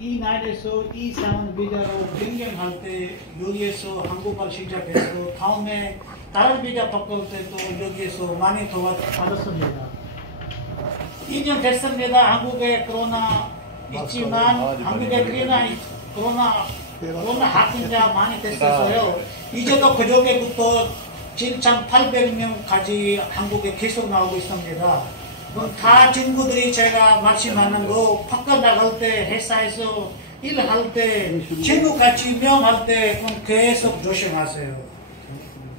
이 나라에서 이 상황 비자로 변경할 때 여기에서 한국말 시작해서 다음에 다른 비자 바꿀 때도 여기에서 많이 도와받았습니다. 2년 됐습니다. 한국에 코로나 있지만 한국에 코로나 확진자 많이 됐어요. 이제도 그저께부터 7,800명까지 한국에 계속 나오고 있습니다. 그럼 다 친구들이 제가 말씀하는 거 바꿔 나갈 때 회사에서 일할 때 친구같이 명할 때 그럼 계속 조심하세요.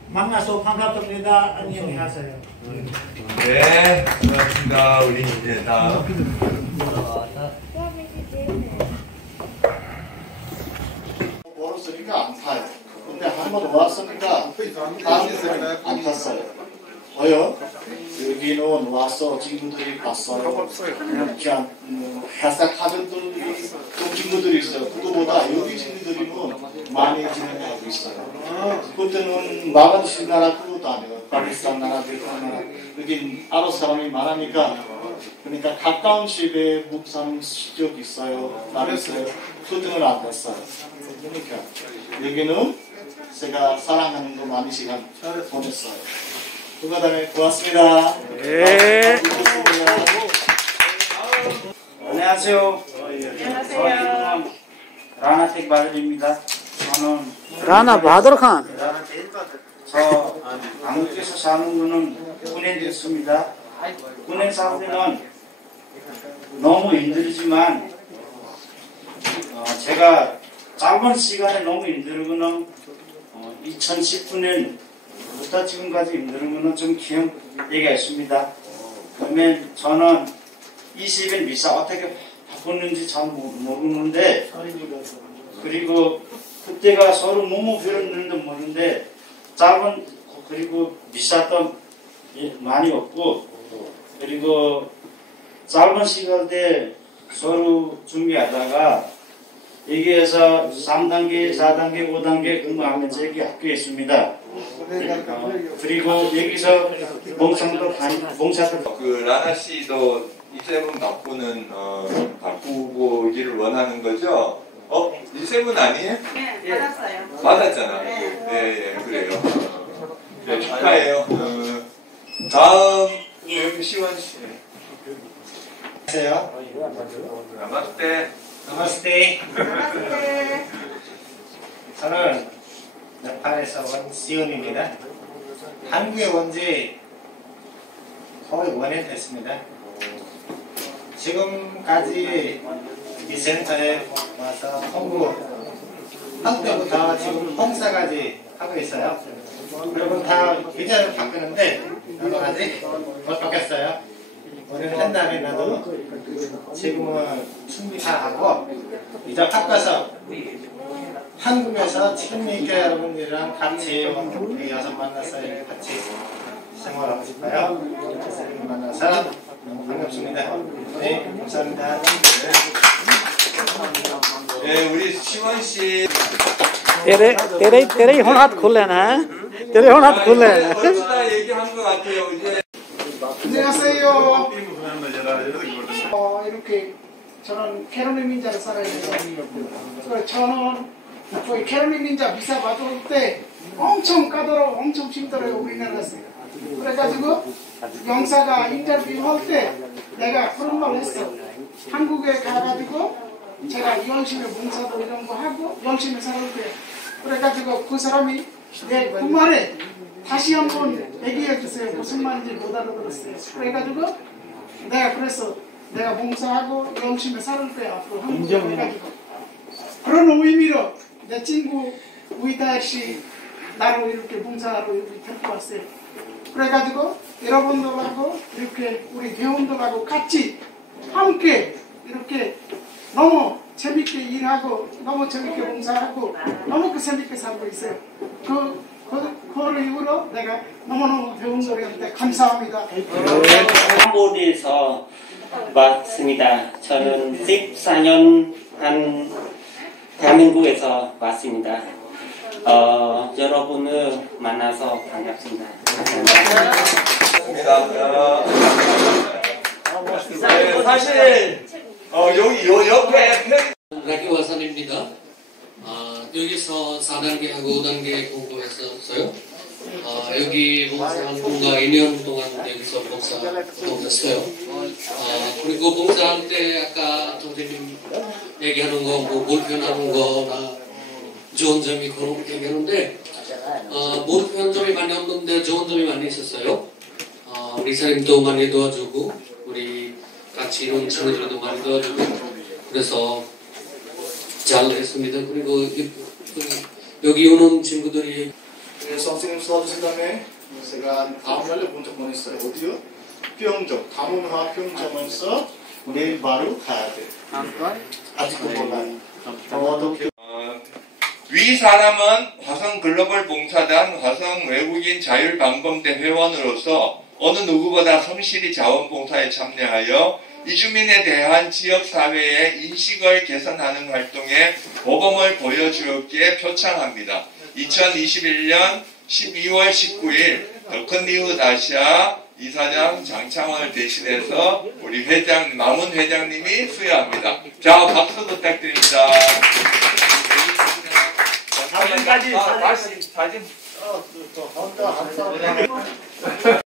만나서 반갑습니다. 안녕히 가세요. 네, 고맙습니다. 우리 이제 다음. 멀었으니까 안 타요. 근데 한 번 왔으니까 다음에는 안 탔어요. 왜요? 여기는 와서 친구들이 봤어요. 그냥 회사 가족들이 좀 친구들이 있어요. 그거보다 여기 친구들이는 많이 진행하고 있어요. 그때는 마라시 나라 그것도 아니에요. 파키스탄 나라, 베트남 나라. 여기 아랍 사람이 많으니까 그러니까 가까운 집에 묵사는 적 있어요. 나라 있어요. 그때는 안 됐어요. 그러니까 여기는 제가 사랑하는 거 많이 시간 보냈어요. 그 다음에 고맙습니다. 네. 안녕하세요. 안녕하세요. 라나텍 바들입니다. 저는 라나 바드르칸. 저 한국에서 사는 거는 9년 됐습니다. 9년 사는데는 너무 힘들지만 제가 짧은 시간에 너무 힘들고는 2019년부터 지금까지 힘든 거는 좀 기억 얘기가 있습니다. 그러면 저는 20일 미사 어떻게 바꿨는지 잘 모르는데 그리고 그때가 서로 너무 배웠는데 모르는데 짧은 그리고 미사도 많이 없고 그리고 짧은 시간에 서로 준비하다가 여기에서 3단계, 4단계, 5단계 근무하면서 여기 학교에 있습니다. 그리고 여기서 봉사도 그 라나 씨도 E7 바꾸고 일을 원하는 거죠? E7 아니에요? 네, 받았어요. 받았잖아. 네, 그래요. 네, 축하해요. 다음 여기 시원 씨. 안녕하세요. 나마스테. 나마스테. 반갑습니다. 저는 네팔에서 온 시온입니다. 한국에 온 지 거의 5년 됐습니다. 지금까지 이 센터에 와서 홍보 할 때부터 지금 봉사까지 하고 있어요. 그리고 다 비자를 바꾸는데 저는 아직 못 바뀌었어요. 오늘 한 달에 나도 지금은 준비 다 하고 이제 바꿔서 한국에서 친밀계 여러분들이랑 같이 우리 여섯 만나서 같이 생활하고 싶어요. 그래서 여기 만나서 너무 반갑습니다. 네, 감사합니다. 네, 우리 시원 씨. तेरे हुन हाथ खुल लेना है तेरे हुन हाथ खुल लेना 벌써 얘기한 것 같아요. 이제. 안녕하세요. 이렇게 저는 캐롤린 민자를 살아야 돼서 저는 거의 캐롤린 민자 비자 받을 때 엄청 까다로워 엄청 힘들어요 우리나라에서. 그래가지고 영사가 인터뷰 할 때 내가 그런 말 했어. 한국에 가가지고 제가 열심히 봉사도 이런 거 하고 열심히 살을게요. 그래가지고 그 사람이 내 그 말에 다시 한번 얘기해 주세요. 무슨 말인지 못 알아들었어요. 그래가지고 내가 그래서 내가 봉사하고 열심히 살을 때 앞으로 한국에 가가지고 그런 의미로 내 친구 우이다 씨 나로 이렇게 봉사하러 여기 데리고 왔어요. 그래가지고 여러분들하고 이렇게 우리 회원들하고 같이 함께 이렇게 너무 재밌게 일하고 너무 재밌게 봉사하고 너무 재밌게 살고 있어요. 그 이후로 내가 너무너무 회원들한테 감사합니다. 캄보디아에서 왔습니다. 저는 14년 한 대한민국에서 왔습니다. 여러분을 만나서 반갑습니다. 감사합니다. 네, 사실 여기 요 옆에 여기서 4단계하고 5단계 공부했었어요. 여기 봉사한 분과 2년 동안 여기서 봉사했어요. 그리고 봉사할 때 아까 선생님 얘기하는 거, 뭐 불편한 거나 좋은 점이 그런 얘기하는데 불편한 점이 많이 없는데 좋은 점이 많이 있었어요. 우리 사람도 많이 도와주고 우리 같이 이런 친구들도 많이 도와주고 그래서 잘 했습니다. 그리고 여기 오는 친구들이 선생님 수업하신 다음에 제가 다음 날에 문자 보냈어요. 어디요? 평점, 다문화 평점에서 내일 바로 가야 돼. 아직도 몰라요. 위 사람은 화성 글로벌 봉사단 화성 외국인 자율방범대 회원으로서 어느 누구보다 성실히 자원봉사에 참여하여 이주민에 대한 지역사회의 인식을 개선하는 활동에 모범을 보여주었기에 표창합니다. 2021년 12월 19일 더 큰 이웃 아시아 이사장 장창원을 대신해서 우리 남은 회장님이 수여합니다. 자, 박수 부탁드립니다. 사진.